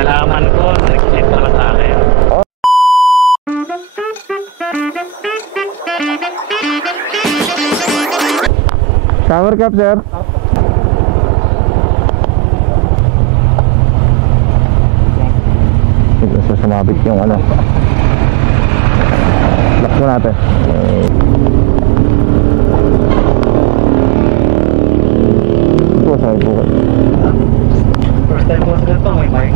nalaman ko, nag-check pala sa akin. Oh. Shower cap, sir. Ito sa sumabit yung ano. Lock mo natin. Ito, sabi po. First time ko sa ito, may mic.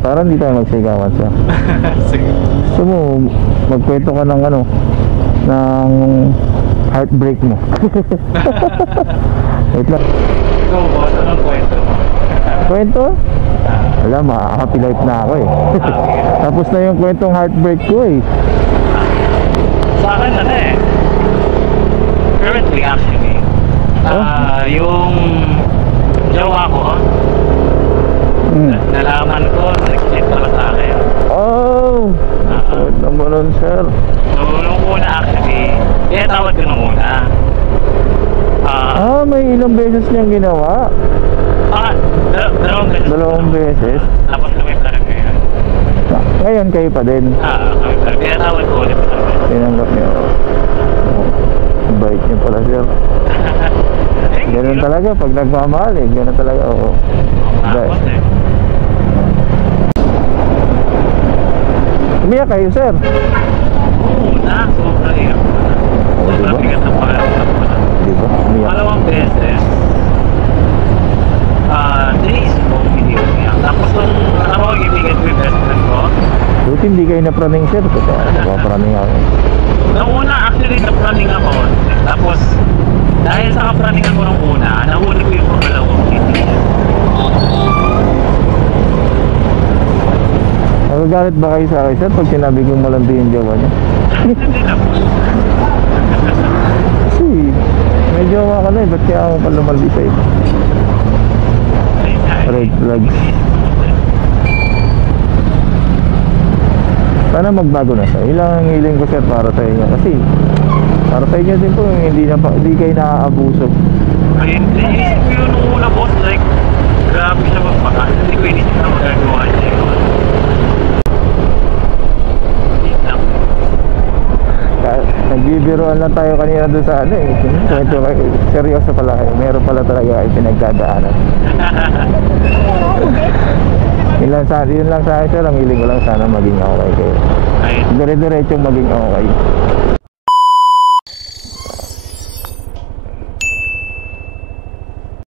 Parang hindi tayo magsigawan siya. Sige. Gusto mo, magkwento ka ng ano, ng heartbreak mo. Wait lang. Ikaw, boss, anong kwento mo? Kwento? Alam, happy life na ako eh. Tapos na yung kwentong heartbreak ko eh. Sa akin, ano eh. Currently, actually. Yung jowa ko, nalaman ko, nag-check pala sa akin. Oh! Wait naman nun, sir. So, nung una actually, kaya tawag ko nung una. May ilang beses niyang ginawa. Dalawang beses. Dalawang beses. Tapos kami talaga yun. Ngayon kayo pa din. Kami talaga. Kaya tawag ko ulit sa akin. Tinanggap niyo. Bait niyo pala, sir. Ganun talaga, pag nagmamahal eh. Ganun talaga, oo. Tapos eh. Umiyak kayo, sir. Oo na, sobrang iyak. Sobrang bigat ng pakiramdam ko na. Diba? Umiyak. Dalawang beses, tiniisip ko hindi umiyak. Tapos nung alam mo, ibigan ko yung best friend ko. Buti hindi kayo napraning, sir. Kasi napapraning ako. Nung una, actually, napraning ako. Tapos, dahil sa kapraning ako nung una, nahuli ko yung pangalawang hindi. Nagagalit ba kayo sa akin, sir, pag sinabi kong malandi yung jowa niya? Hindi naman. Kasi, may jowa ka na eh. Ba't kaya ako pa lumaldi sa'yo? Red flags. Sana magbago na siya. Ilang ang hiling ko, sir, para sa inyo. Kasi, para sa inyo din po, hindi kayo naaabuso. Ay, inisip ko yun nung una, boss. Like, grabe siya magpakas. Hindi ko inisip na magagawa niya yun. Nagbibiroan lang tayo kanina doon sa ano eh. Kwento kayo, seryoso pala kayo. Meron pala talaga kayo pinagdadaanan. Yun lang sa akin, sir. Ang hiling ko lang sana maging okay kayo. Dire-diretsong maging okay.